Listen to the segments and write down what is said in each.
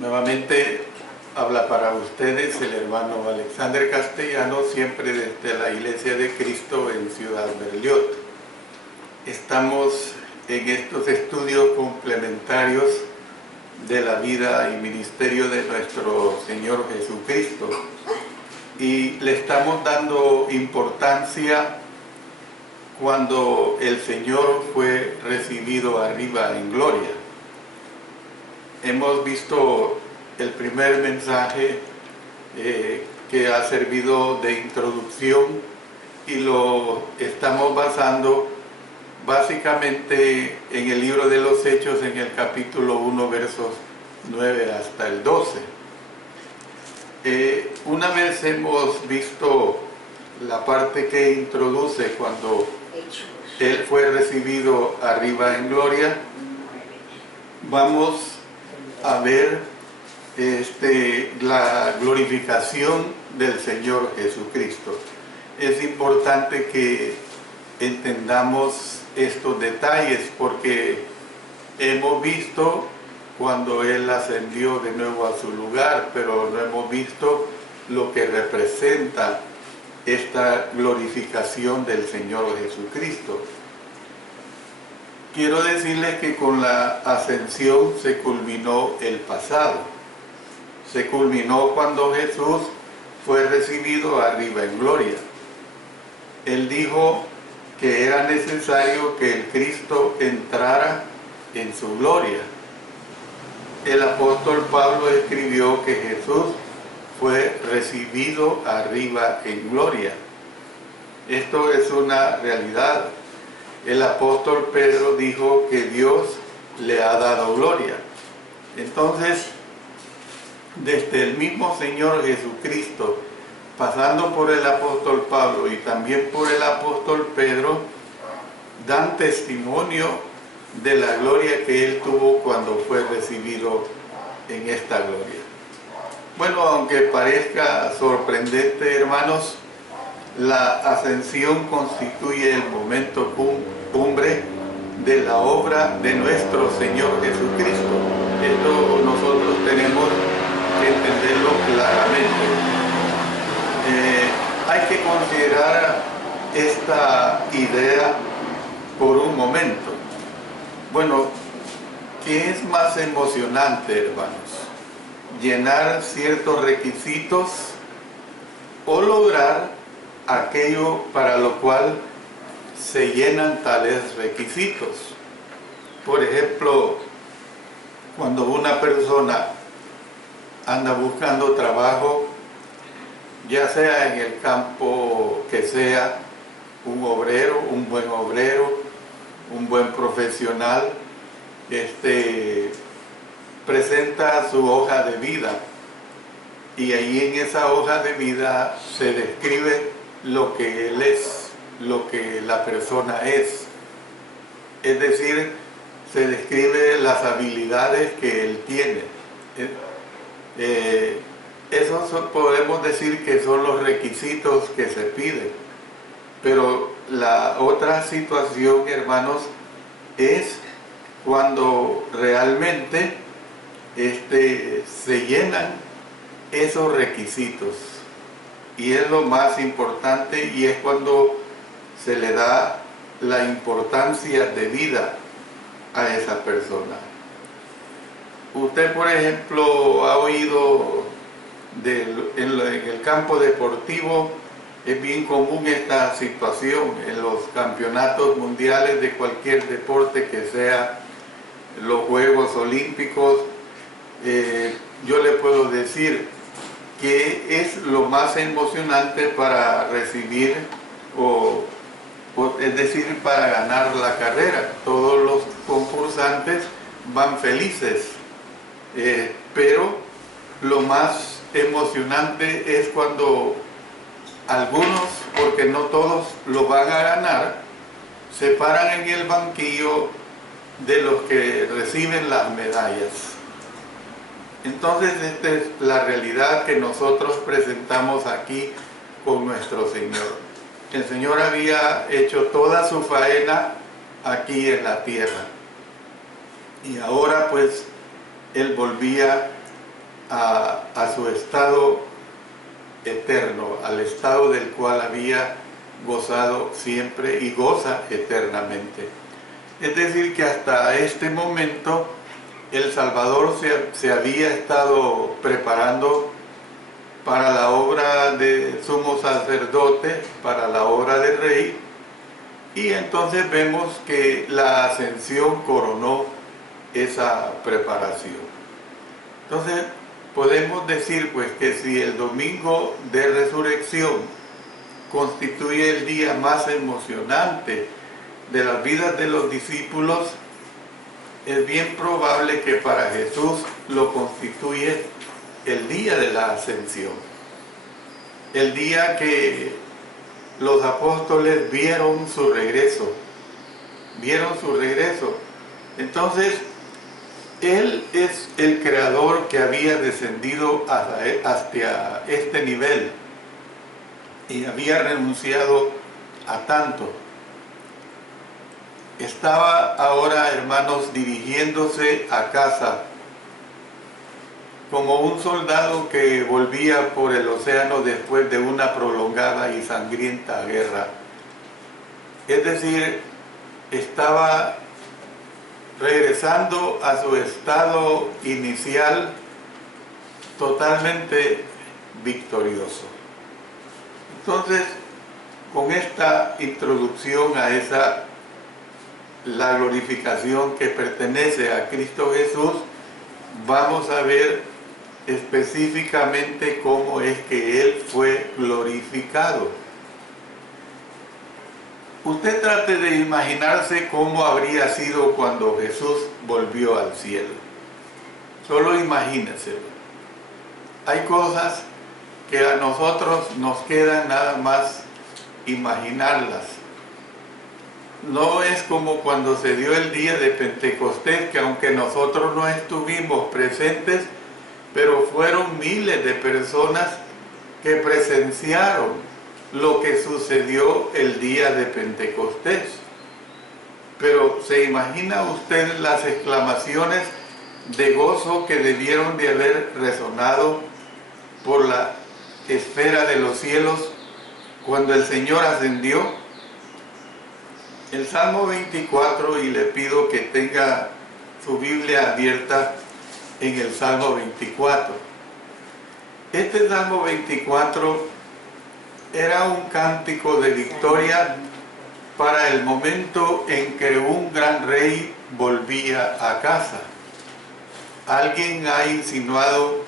Nuevamente habla para ustedes el hermano Alexander Castellano, siempre desde la Iglesia de Cristo en Ciudad Berliot. Estamos en estos estudios complementarios de la vida y ministerio de nuestro Señor Jesucristo y le estamos dando importancia cuando el Señor fue recibido arriba en gloria. Hemos visto el primer mensaje que ha servido de introducción y lo estamos basando básicamente en el libro de los Hechos, en el capítulo 1, versos 9 hasta el 12. Una vez hemos visto la parte que introduce cuando Él fue recibido arriba en gloria, vamos a ver la glorificación del Señor Jesucristo. Es importante que entendamos estos detalles porque hemos visto cuando Él ascendió de nuevo a su lugar, pero no hemos visto lo que representa esta glorificación del Señor Jesucristo. Quiero decirles que con la ascensión se culminó el pasado. Se culminó cuando Jesús fue recibido arriba en gloria. Él dijo que era necesario que el Cristo entrara en su gloria. El apóstol Pablo escribió que Jesús fue recibido arriba en gloria. Esto es una realidad. El apóstol Pedro dijo que Dios le ha dado gloria. Entonces, desde el mismo Señor Jesucristo, pasando por el apóstol Pablo y también por el apóstol Pedro, dan testimonio de la gloria que Él tuvo cuando fue recibido en esta gloria. Bueno, aunque parezca sorprendente, hermanos, la ascensión constituye el momento cumbre de la obra de nuestro Señor Jesucristo. Esto nosotros tenemos que entenderlo claramente. Hay que considerar esta idea por un momento. Bueno, ¿qué es más emocionante, hermanos? ¿Llenar ciertos requisitos o lograr aquello para lo cual se llenan tales requisitos? Por ejemplo, cuando una persona anda buscando trabajo, ya sea en el campo que sea, un obrero, un buen profesional, presenta su hoja de vida y ahí en esa hoja de vida se describe lo que él es, lo que la persona es. Es decir, se describe las habilidades que él tiene. Esos podemos decir que son los requisitos que se piden. Pero la otra situación, hermanos, es cuando realmente se llenan esos requisitos. Y es lo más importante y es cuando se le da la importancia de vida a esa persona. Usted, por ejemplo, ha oído en el campo deportivo, es bien común esta situación en los campeonatos mundiales de cualquier deporte que sea, los Juegos Olímpicos. Yo le puedo decir que es lo más emocionante para recibir es decir, para ganar la carrera. Todos los concursantes van felices, pero lo más emocionante es cuando algunos, porque no todos lo van a ganar, se paran en el banquillo de los que reciben las medallas. Entonces, esta es la realidad que nosotros presentamos aquí con nuestro Señor. El Señor había hecho toda su faena aquí en la tierra y ahora pues Él volvía a su estado eterno, al estado del cual había gozado siempre y goza eternamente. Es decir, que hasta este momento el Salvador se había estado preparando para la obra de sumo sacerdote, para la obra de rey, y entonces vemos que la ascensión coronó esa preparación. Entonces podemos decir pues que si el domingo de resurrección constituye el día más emocionante de las vidas de los discípulos, es bien probable que para Jesús lo constituye el día de la ascensión, el día que los apóstoles vieron su regreso. Entonces, Él es el creador que había descendido hasta este nivel y había renunciado a tanto. Estaba ahora, hermanos, dirigiéndose a casa como un soldado que volvía por el océano después de una prolongada y sangrienta guerra. Es decir, estaba regresando a su estado inicial totalmente victorioso. Entonces, con esta introducción a la glorificación que pertenece a Cristo Jesús, vamos a ver específicamente cómo es que Él fue glorificado. Usted trate de imaginarse cómo habría sido cuando Jesús volvió al cielo. Solo imagínese. Hay cosas que a nosotros nos quedan nada más imaginarlas. No es como cuando se dio el día de Pentecostés, que aunque nosotros no estuvimos presentes, pero fueron miles de personas que presenciaron lo que sucedió el día de Pentecostés. Pero ¿se imagina usted las exclamaciones de gozo que debieron de haber resonado por la esfera de los cielos cuando el Señor ascendió? El Salmo 24, y le pido que tenga su Biblia abierta en el Salmo 24. Este Salmo 24 era un cántico de victoria para el momento en que un gran rey volvía a casa. Alguien ha insinuado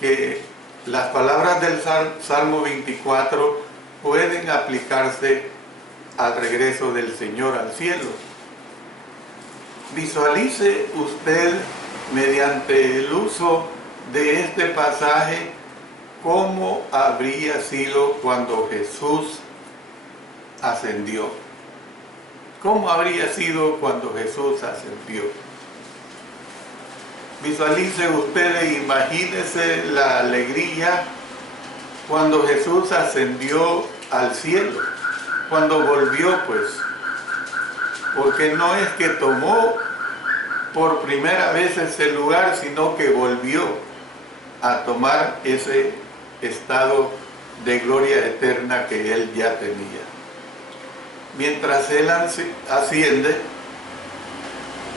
que las palabras del Salmo 24 pueden aplicarse al regreso del Señor al cielo. Visualice usted mediante el uso de este pasaje cómo habría sido cuando Jesús ascendió. ¿Cómo habría sido cuando Jesús ascendió? Visualice usted e imagínese la alegría cuando Jesús ascendió al cielo, cuando volvió, pues, porque no es que tomó por primera vez ese lugar, sino que volvió a tomar ese estado de gloria eterna que Él ya tenía. Mientras Él asciende,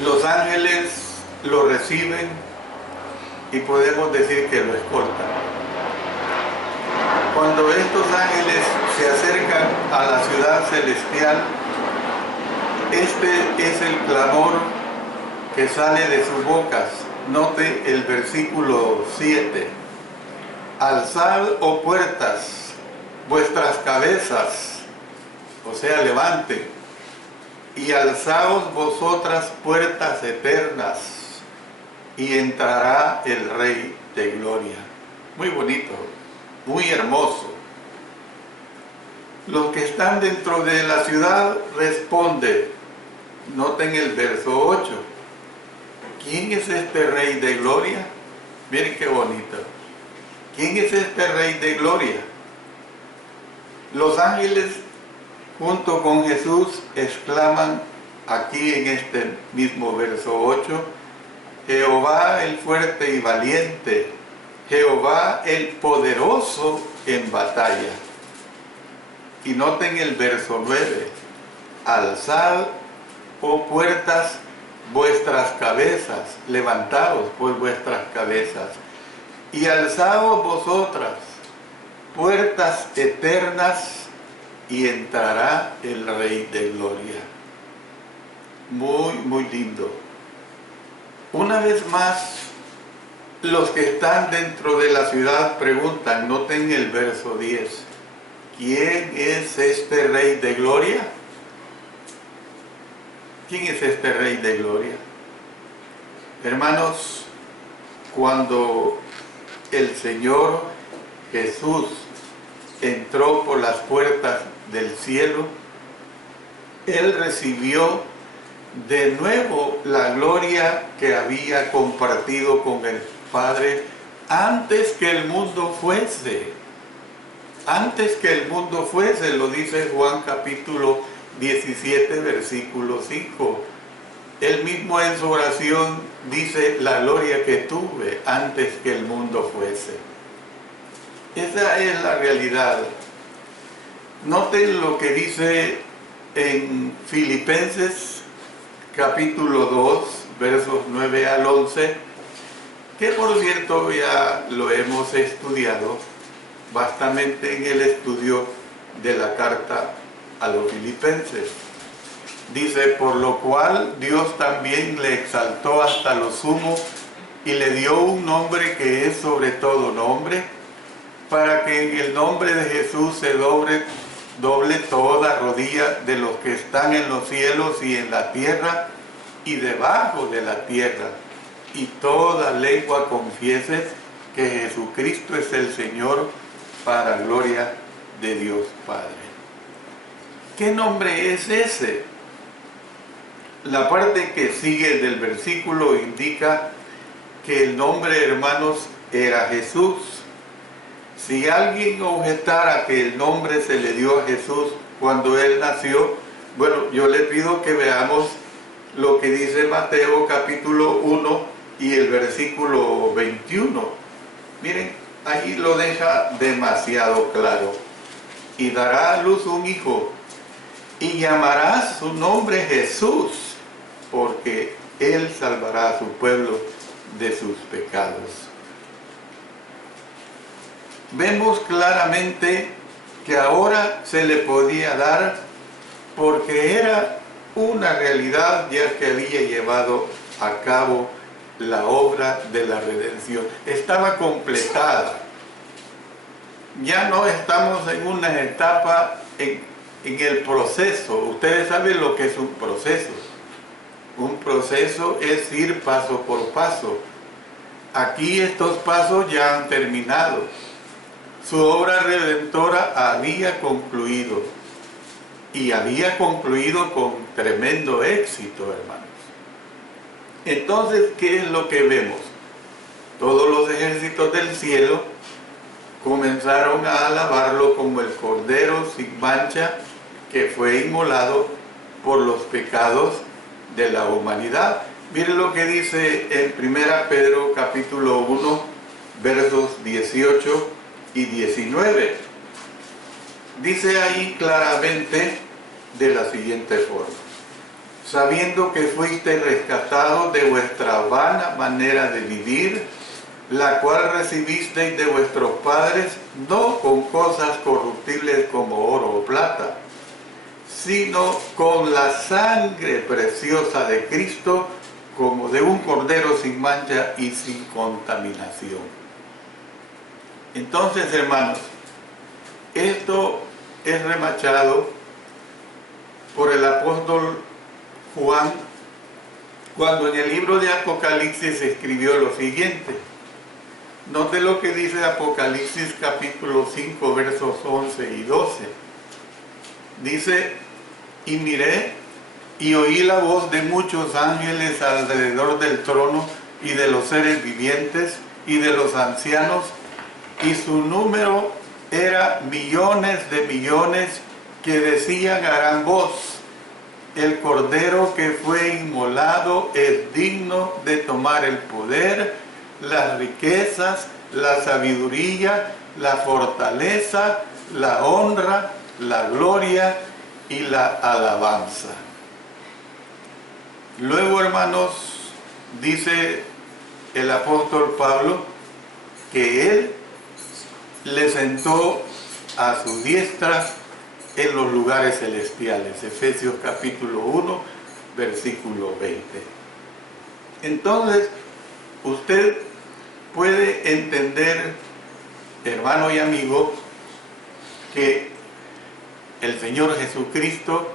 los ángeles lo reciben y podemos decir que lo escoltan. Cuando estos ángeles se acercan a la ciudad celestial, este es el clamor que sale de sus bocas. Note el versículo 7. Alzad, oh puertas, vuestras cabezas, o sea, levanten, y alzaos vosotras puertas eternas, y entrará el Rey de Gloria. Muy bonito, muy hermoso. Los que están dentro de la ciudad responden. Noten el verso 8. ¿Quién es este Rey de Gloria? Miren qué bonito. ¿Quién es este Rey de Gloria? Los ángeles, junto con Jesús, exclaman aquí en este mismo verso 8, Jehová el fuerte y valiente, Jehová el poderoso en batalla. Y noten el verso 9. Alzad, oh puertas, vuestras cabezas, levantaos pues vuestras cabezas, y alzaos vosotras, puertas eternas, y entrará el Rey de Gloria. Muy, muy lindo. Una vez más, los que están dentro de la ciudad preguntan, noten el verso 10, ¿quién es este Rey de Gloria? ¿Quién es este Rey de Gloria? Hermanos, cuando el Señor Jesús entró por las puertas del cielo, Él recibió de nuevo la gloria que había compartido con el Padre antes que el mundo fuese. Antes que el mundo fuese, lo dice Juan capítulo 17, versículo 5. Él mismo en su oración dice, la gloria que tuve antes que el mundo fuese. Esa es la realidad. Noten lo que dice en Filipenses capítulo 2, versos 9 al 11, que por cierto ya lo hemos estudiado bastante en el estudio de la carta a los filipenses. Dice, por lo cual Dios también le exaltó hasta lo sumo y le dio un nombre que es sobre todo nombre, para que en el nombre de Jesús se doble toda rodilla de los que están en los cielos y en la tierra y debajo de la tierra, y toda lengua confiese que Jesucristo es el Señor, para gloria de Dios Padre. ¿Qué nombre es ese? La parte que sigue del versículo indica que el nombre, hermanos, era Jesús. Si alguien objetara que el nombre se le dio a Jesús cuando Él nació, bueno, yo le pido que veamos lo que dice Mateo capítulo 1 y el versículo 21. Miren, ahí lo deja demasiado claro. Y dará a luz un hijo, y llamará su nombre Jesús, porque Él salvará a su pueblo de sus pecados. Vemos claramente que ahora se le podía dar porque era una realidad ya que había llevado a cabo la obra de la redención. Estaba completada. Ya no estamos en una etapa en el proceso. Ustedes saben lo que es un proceso. Un proceso es ir paso por paso. Aquí estos pasos ya han terminado. Su obra redentora había concluido. Y había concluido con tremendo éxito, hermanos. Entonces, ¿qué es lo que vemos? Todos los ejércitos del cielo comenzaron a alabarlo como el Cordero sin mancha que fue inmolado por los pecados de la humanidad. Miren lo que dice en 1 Pedro capítulo 1, versos 18 y 19. Dice ahí claramente de la siguiente forma: sabiendo que fuisteis rescatados de vuestra vana manera de vivir, la cual recibisteis de vuestros padres, no con cosas corruptibles como oro o plata, sino con la sangre preciosa de Cristo, como de un cordero sin mancha y sin contaminación. Entonces, hermanos, esto es remachado por el apóstol Juan cuando en el libro de Apocalipsis escribió lo siguiente. Note lo que dice Apocalipsis capítulo 5 versos 11 y 12. Dice, y miré y oí la voz de muchos ángeles alrededor del trono y de los seres vivientes y de los ancianos, y su número era millones de millones, que decían a gran voz: el Cordero que fue inmolado es digno de tomar el poder, las riquezas, la sabiduría, la fortaleza, la honra, la gloria y la alabanza. Luego, hermanos, dice el apóstol Pablo que Él le sentó a su diestra en los lugares celestiales. Efesios capítulo 1, versículo 20. Entonces, usted puede entender, hermano y amigo, que el Señor Jesucristo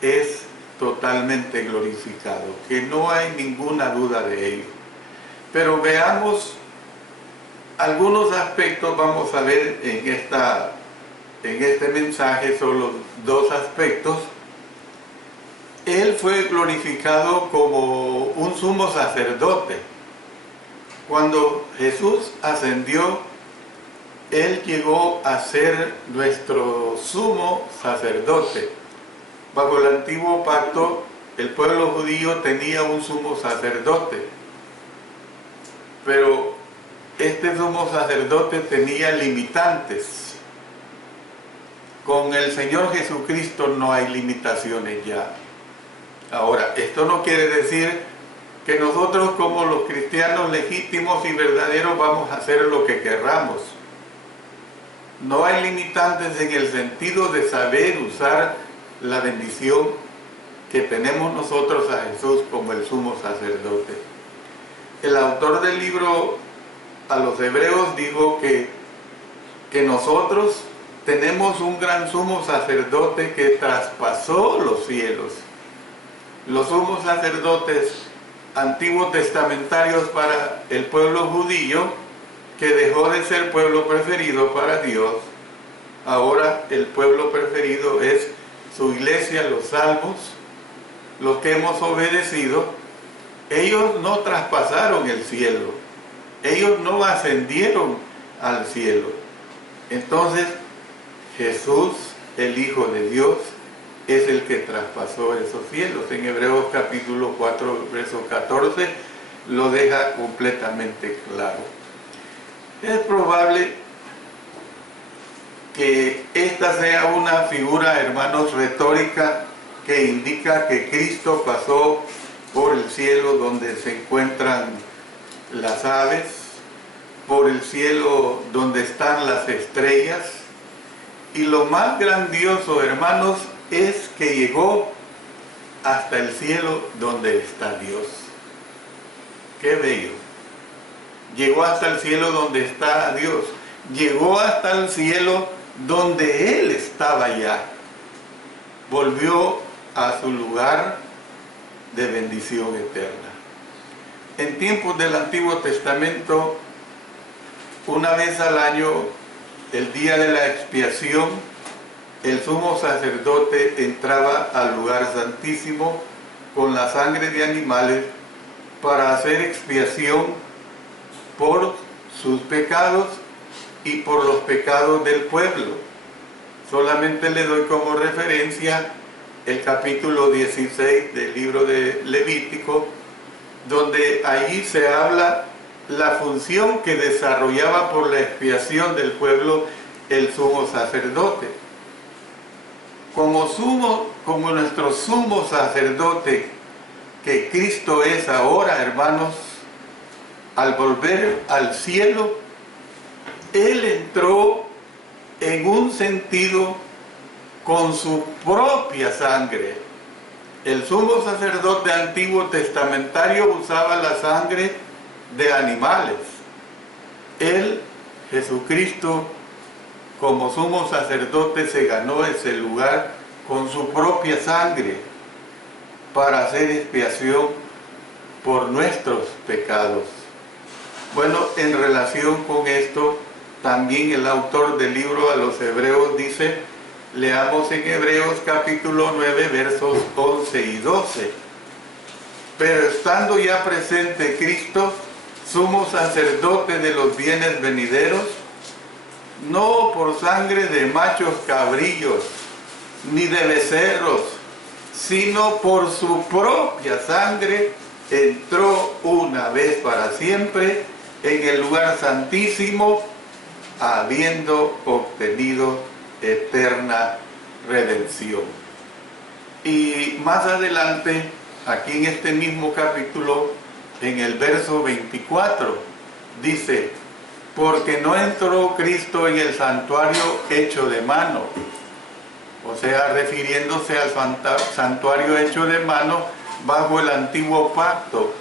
es totalmente glorificado, que no hay ninguna duda de ello. Pero veamos algunos aspectos, vamos a ver en este mensaje, solo dos aspectos. Él fue glorificado como un sumo sacerdote. Cuando Jesús ascendió, Él llegó a ser nuestro sumo sacerdote. Bajo el antiguo pacto, el pueblo judío tenía un sumo sacerdote, pero este sumo sacerdote tenía limitantes. Con el Señor Jesucristo no hay limitaciones ya. Ahora, esto no quiere decir que nosotros como los cristianos legítimos y verdaderos vamos a hacer lo que querramos. No hay limitantes en el sentido de saber usar la bendición que tenemos nosotros a Jesús como el sumo sacerdote. El autor del libro a los Hebreos dijo que nosotros tenemos un gran sumo sacerdote que traspasó los cielos. Los sumos sacerdotes antiguos testamentarios para el pueblo judío, que dejó de ser pueblo preferido para Dios, ahora el pueblo preferido es su iglesia, los salvos, los que hemos obedecido. Ellos no traspasaron el cielo, ellos no ascendieron al cielo. Entonces Jesús, el Hijo de Dios, es el que traspasó esos cielos. En Hebreos capítulo 4, verso 14, lo deja completamente claro. Es probable que esta sea una figura, hermanos, retórica, que indica que Cristo pasó por el cielo donde se encuentran las aves, por el cielo donde están las estrellas, y lo más grandioso, hermanos, es que llegó hasta el cielo donde está Dios. ¡Qué bello! Llegó hasta el cielo donde está Dios, llegó hasta el cielo donde Él estaba ya, volvió a su lugar de bendición eterna. En tiempos del Antiguo Testamento, una vez al año, el día de la expiación, el sumo sacerdote entraba al lugar santísimo con la sangre de animales para hacer expiación por sus pecados y por los pecados del pueblo. Solamente le doy como referencia el capítulo 16 del libro de Levítico, donde allí se habla la función que desarrollaba por la expiación del pueblo el sumo sacerdote. Como nuestro sumo sacerdote, que Cristo es ahora, hermanos, al volver al cielo, Él entró en un sentido con su propia sangre. El sumo sacerdote antiguo testamentario usaba la sangre de animales. Él, Jesucristo, como sumo sacerdote, se ganó ese lugar con su propia sangre para hacer expiación por nuestros pecados. Bueno, en relación con esto, también el autor del libro a los Hebreos dice, leamos en Hebreos capítulo 9, versos 11 y 12. Pero estando ya presente Cristo, sumo sacerdote de los bienes venideros, no por sangre de machos cabrillos, ni de becerros, sino por su propia sangre, entró una vez para siempre en el lugar santísimo, habiendo obtenido eterna redención. Y más adelante, aquí en este mismo capítulo, en el verso 24, dice: porque no entró Cristo en el santuario hecho de mano. O sea, refiriéndose al santuario hecho de mano bajo el antiguo pacto.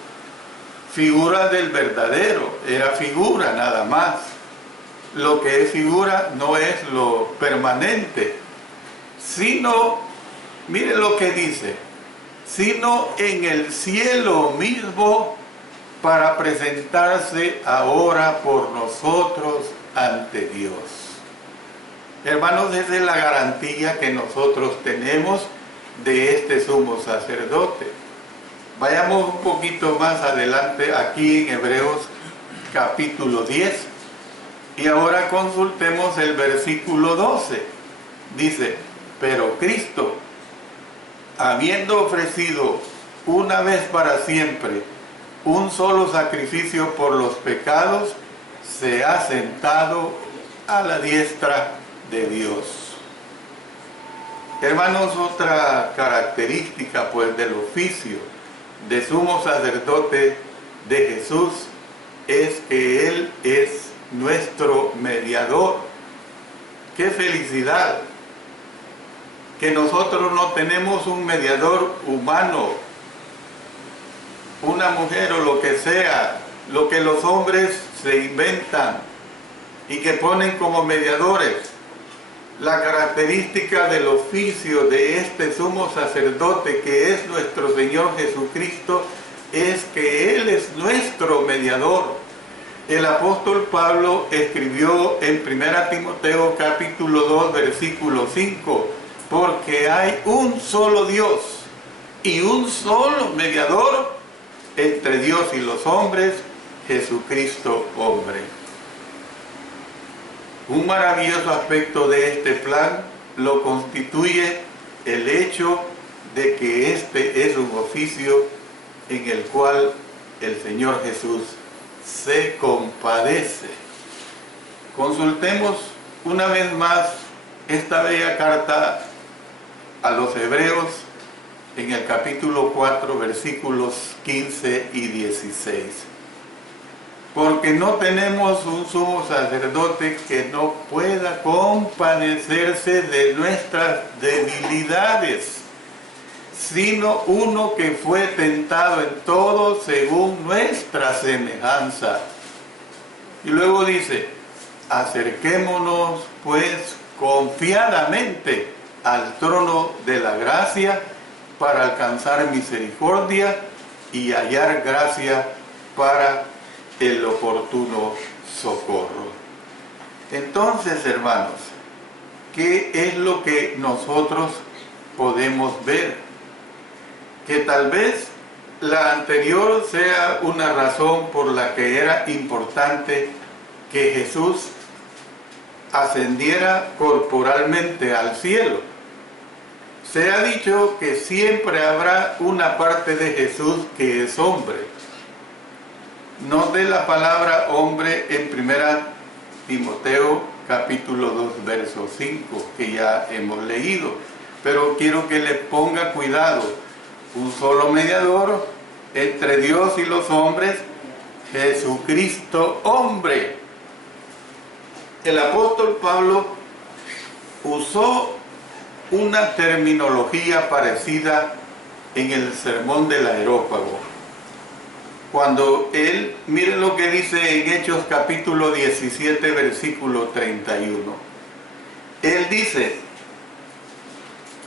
Figura del verdadero, era figura nada más. Lo que es figura no es lo permanente, sino, mire lo que dice, sino en el cielo mismo, para presentarse ahora por nosotros ante Dios. Hermanos, esa es la garantía que nosotros tenemos de este sumo sacerdote. Vayamos un poquito más adelante aquí en Hebreos capítulo 10 y ahora consultemos el versículo 12. Dice: pero Cristo, habiendo ofrecido una vez para siempre un solo sacrificio por los pecados, se ha sentado a la diestra de Dios. Hermanos, otra característica pues del oficio de sumo sacerdote de Jesús es que Él es nuestro mediador. ¡Qué felicidad! Que nosotros no tenemos un mediador humano, una mujer o lo que sea, lo que los hombres se inventan y que ponen como mediadores. La característica del oficio de este sumo sacerdote, que es nuestro Señor Jesucristo, es que Él es nuestro mediador. El apóstol Pablo escribió en 1 Timoteo capítulo 2 versículo 5: porque hay un solo Dios y un solo mediador entre Dios y los hombres, Jesucristo hombre. Un maravilloso aspecto de este plan lo constituye el hecho de que este es un oficio en el cual el Señor Jesús se compadece. Consultemos una vez más esta bella carta a los Hebreos en el capítulo 4, versículos 15 y 16. Porque no tenemos un sumo sacerdote que no pueda compadecerse de nuestras debilidades, sino uno que fue tentado en todo según nuestra semejanza. Y luego dice: acerquémonos pues confiadamente al trono de la gracia para alcanzar misericordia y hallar gracia para el oportuno socorro. Entonces, hermanos, ¿qué es lo que nosotros podemos ver? Que tal vez la anterior sea una razón por la que era importante que Jesús ascendiera corporalmente al cielo. Se ha dicho que siempre habrá una parte de Jesús que es hombre. Note la palabra hombre en 1 Timoteo capítulo 2 verso 5, que ya hemos leído, pero quiero que le ponga cuidado. Un solo mediador entre Dios y los hombres, Jesucristo hombre. El apóstol Pablo usó una terminología parecida en el sermón del Areópago. Cuando él, miren lo que dice en Hechos capítulo 17 versículo 31. Él dice: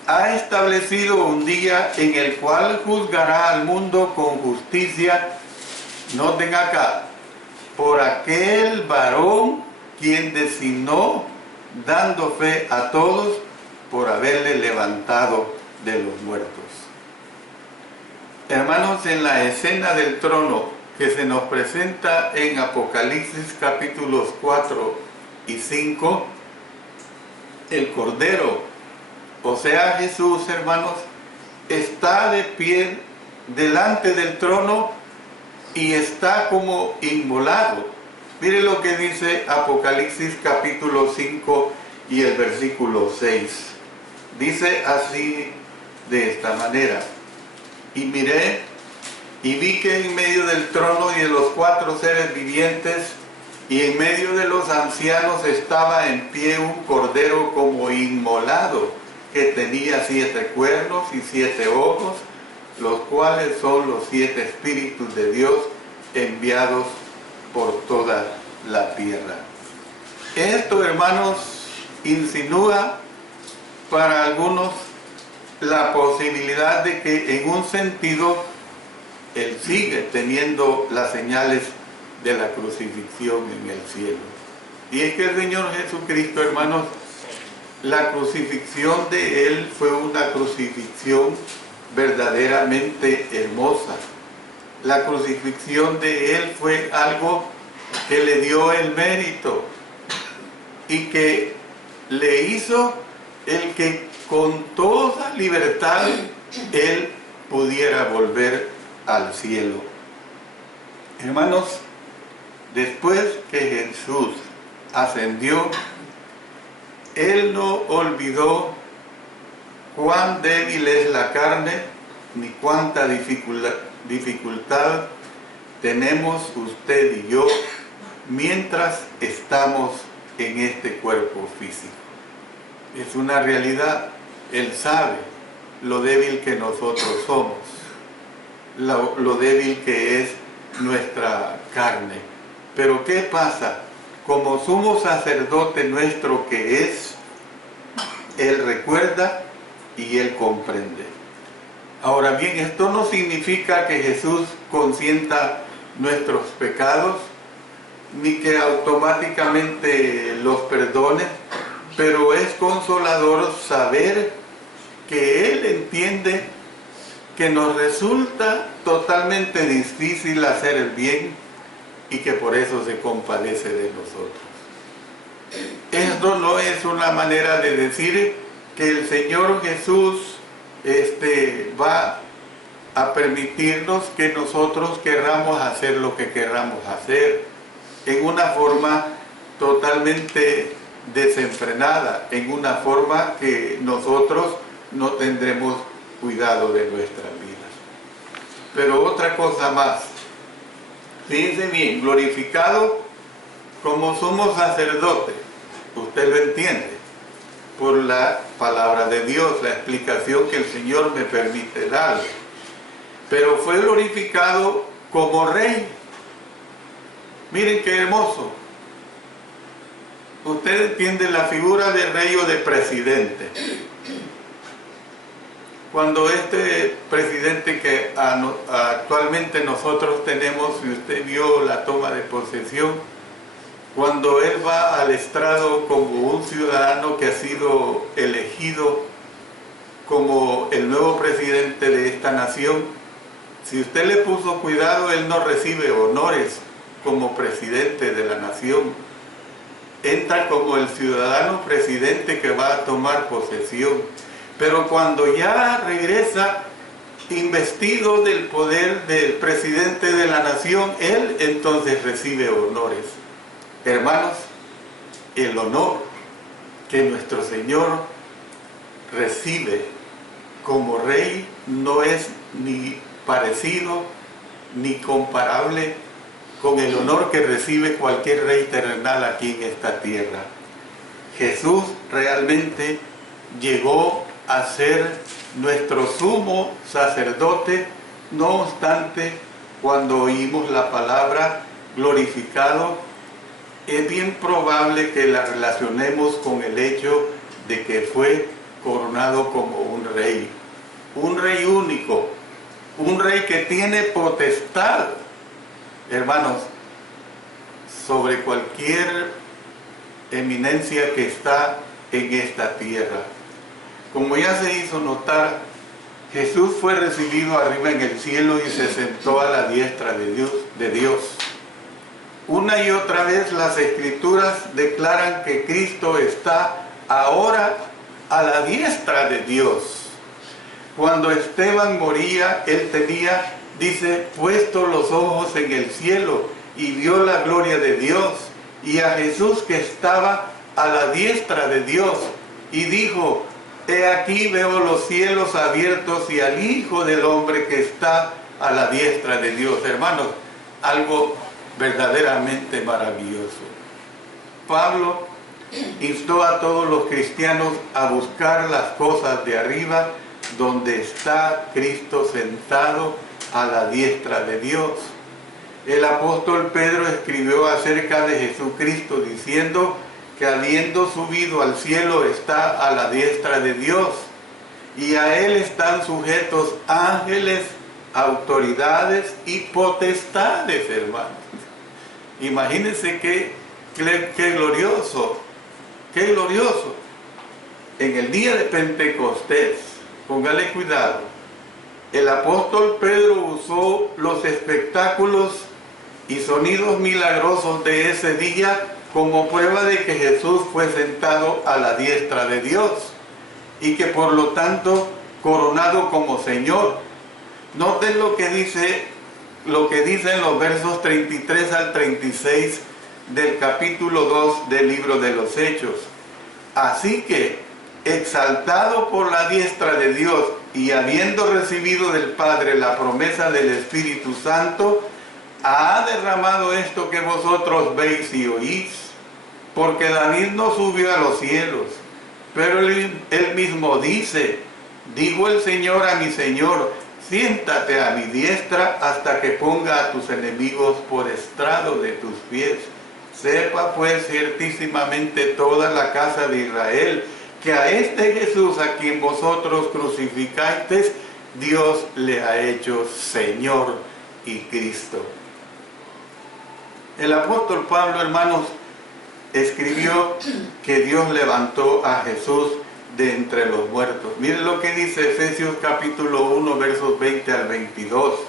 ha establecido un día en el cual juzgará al mundo con justicia, noten acá, por aquel varón quien designó, dando fe a todos, por haberle levantado de los muertos. Hermanos, en la escena del trono que se nos presenta en Apocalipsis capítulos 4 y 5, el Cordero, o sea Jesús, hermanos, está de pie delante del trono y está como inmolado. Mire lo que dice Apocalipsis capítulo 5 y el versículo 6. Dice así, de esta manera: y miré y vi que en medio del trono y de los 4 seres vivientes y en medio de los ancianos estaba en pie un cordero como inmolado, que tenía 7 cuernos y 7 ojos, los cuales son los 7 espíritus de Dios enviados por toda la tierra. Esto, hermanos, insinúa para algunos la posibilidad de que en un sentido Él sigue teniendo las señales de la crucifixión en el cielo. Y es que el Señor Jesucristo, hermanos, la crucifixión de Él fue una crucifixión verdaderamente hermosa. La crucifixión de Él fue algo que le dio el mérito y que le hizo el que con toda libertad Él pudiera volver al cielo. Hermanos, después que Jesús ascendió, Él no olvidó cuán débil es la carne, ni cuánta dificultad tenemos usted y yo mientras estamos en este cuerpo físico. Es una realidad. Él sabe lo débil que nosotros somos, lo débil que es nuestra carne. Pero ¿qué pasa? Como sumo sacerdote nuestro que es, Él recuerda y Él comprende. Ahora bien, esto no significa que Jesús consienta nuestros pecados, ni que automáticamente los perdone, pero es consolador saber que Él entiende que nos resulta totalmente difícil hacer el bien y que por eso se compadece de nosotros. Esto no es una manera de decir que el Señor Jesús va a permitirnos que nosotros querramos hacer lo que querramos hacer en una forma totalmente desenfrenada, en una forma que nosotros no tendremos cuidado de nuestras vidas. Pero otra cosa más, fíjense bien, glorificado como sumo sacerdote, usted lo entiende por la palabra de Dios, la explicación que el Señor me permite dar, pero fue glorificado como rey. Miren qué hermoso. Usted entiende la figura de rey o de presidente. Cuando este presidente que actualmente nosotros tenemos, si usted vio la toma de posesión, cuando él va al estrado como un ciudadano que ha sido elegido como el nuevo presidente de esta nación, si usted le puso cuidado, él no recibe honores como presidente de la nación. Entra como el ciudadano presidente que va a tomar posesión. Pero cuando ya regresa investido del poder del presidente de la nación, él entonces recibe honores. Hermanos, el honor que nuestro Señor recibe como rey no es ni parecido ni comparable con el honor que recibe cualquier rey terrenal aquí en esta tierra. Jesús realmente llegó a ser nuestro sumo sacerdote. No obstante, cuando oímos la palabra glorificado, es bien probable que la relacionemos con el hecho de que fue coronado como un rey único, un rey que tiene potestad, hermanos, sobre cualquier eminencia que está en esta tierra. Como ya se hizo notar, Jesús fue recibido arriba en el cielo y se sentó a la diestra de Dios. Una y otra vez las Escrituras declaran que Cristo está ahora a la diestra de Dios. Cuando Esteban moría, él tenía, dice, puesto los ojos en el cielo y vio la gloria de Dios y a Jesús que estaba a la diestra de Dios, y dijo: he aquí veo los cielos abiertos y al Hijo del Hombre que está a la diestra de Dios. Hermanos, algo verdaderamente maravilloso. Pablo instó a todos los cristianos a buscar las cosas de arriba, donde está Cristo sentado a la diestra de Dios. El apóstol Pedro escribió acerca de Jesucristo diciendo que habiendo subido al cielo está a la diestra de Dios, y a él están sujetos ángeles, autoridades y potestades, hermanos. Imagínense qué glorioso, qué glorioso. En el día de Pentecostés, póngale cuidado, el apóstol Pedro usó los espectáculos y sonidos milagrosos de ese día como prueba de que Jesús fue sentado a la diestra de Dios y que por lo tanto coronado como Señor. Noten lo que dicen los versos 33 al 36 del capítulo 2 del libro de los Hechos. Así que, exaltado por la diestra de Dios y habiendo recibido del Padre la promesa del Espíritu Santo, ha derramado esto que vosotros veis y oís, porque David no subió a los cielos, pero él mismo dice: dijo el Señor a mi Señor, siéntate a mi diestra hasta que ponga a tus enemigos por estrado de tus pies. Sepa pues ciertísimamente toda la casa de Israel, que a este Jesús a quien vosotros crucificasteis, Dios le ha hecho Señor y Cristo. El apóstol Pablo, hermanos, escribió que Dios levantó a Jesús de entre los muertos. Miren lo que dice Efesios capítulo 1, versos 20 al 22.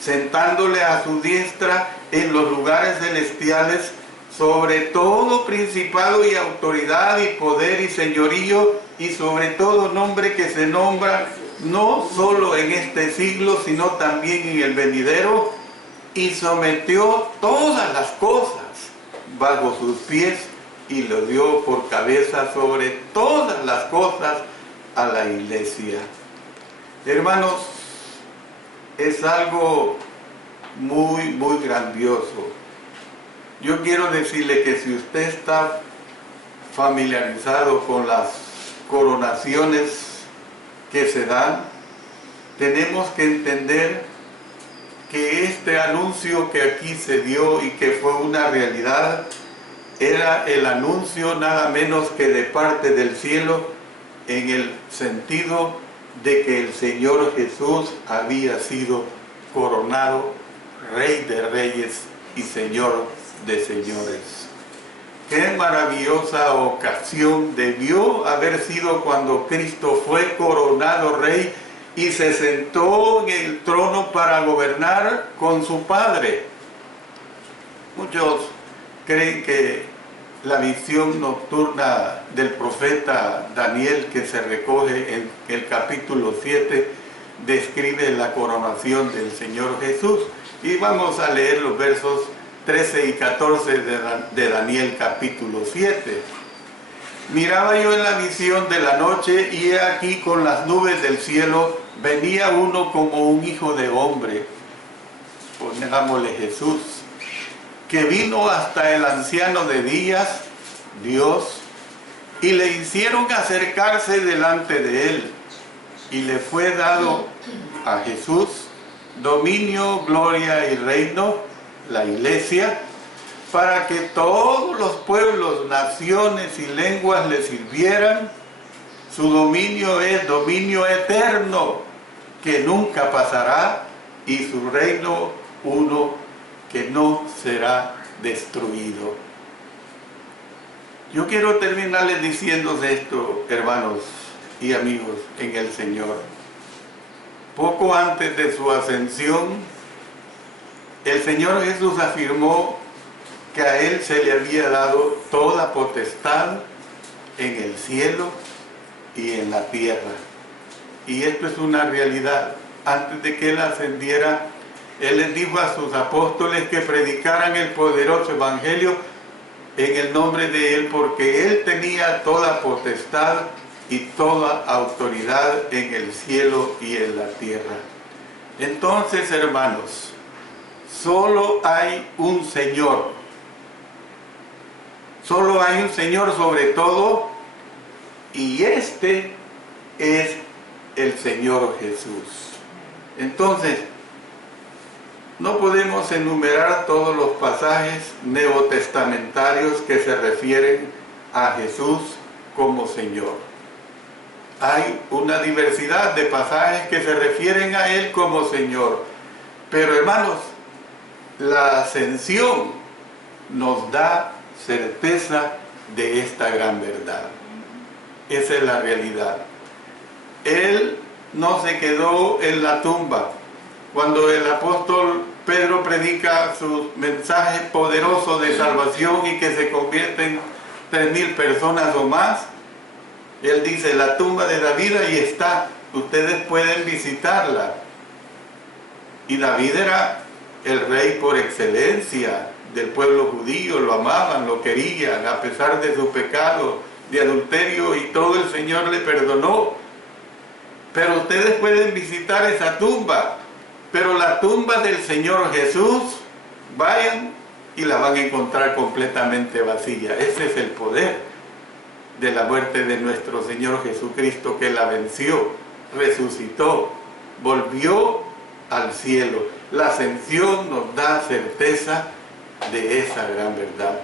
Sentándole a su diestra en los lugares celestiales, sobre todo principado y autoridad y poder y señorío, y sobre todo nombre que se nombra no solo en este siglo, sino también en el venidero, y sometió todas las cosas bajo sus pies, y lo dio por cabeza sobre todas las cosas a la iglesia. Hermanos, es algo muy grandioso. Yo quiero decirle que si usted está familiarizado con las coronaciones que se dan, tenemos que entender que este anuncio que aquí se dio y que fue una realidad, era el anuncio nada menos que de parte del cielo, en el sentido de que el Señor Jesús había sido coronado Rey de Reyes y Señor de Señores. Qué maravillosa ocasión debió haber sido cuando Cristo fue coronado Rey y se sentó en el trono para gobernar con su Padre. Muchos creen que la visión nocturna del profeta Daniel, que se recoge en el capítulo 7, describe la coronación del Señor Jesús. Y vamos a leer los versos 13 y 14 de Daniel capítulo 7. Miraba yo en la visión de la noche, y he aquí con las nubes del cielo venía uno como un hijo de hombre, pongámosle Jesús, que vino hasta el anciano de días, Dios, y le hicieron acercarse delante de él, y le fue dado a Jesús dominio, gloria y reino, la iglesia, para que todos los pueblos, naciones y lenguas le sirvieran. Su dominio es dominio eterno, que nunca pasará, y su reino uno que no será destruido. Yo quiero terminarles diciendo esto, hermanos y amigos en el Señor. Poco antes de su ascensión, el Señor Jesús afirmó que a Él se le había dado toda potestad en el cielo y en la tierra. Y esto es una realidad. Antes de que Él ascendiera, Él les dijo a sus apóstoles que predicaran el poderoso evangelio en el nombre de Él, porque Él tenía toda potestad y toda autoridad en el cielo y en la tierra. Entonces, hermanos, solo hay un Señor. Solo hay un Señor sobre todo, y este es el Señor Jesús. Entonces, no podemos enumerar todos los pasajes neotestamentarios que se refieren a Jesús como Señor. Hay una diversidad de pasajes que se refieren a Él como Señor. Pero hermanos, la ascensión nos da certeza de esta gran verdad. Esa es la realidad. Él no se quedó en la tumba. Cuando el apóstol Pedro predica su mensaje poderoso de salvación y que se convierten 3,000 personas o más, él dice: la tumba de David ahí está, ustedes pueden visitarla. Y David era el rey por excelencia del pueblo judío, lo amaban, lo querían, a pesar de su pecado de adulterio, y todo el Señor le perdonó. Pero ustedes pueden visitar esa tumba, pero la tumba del Señor Jesús, vayan y la van a encontrar completamente vacía. Ese es el poder de la muerte de nuestro Señor Jesucristo, que la venció, resucitó, volvió al cielo. La ascensión nos da certeza de esa gran verdad.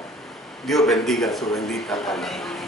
Dios bendiga su bendita palabra.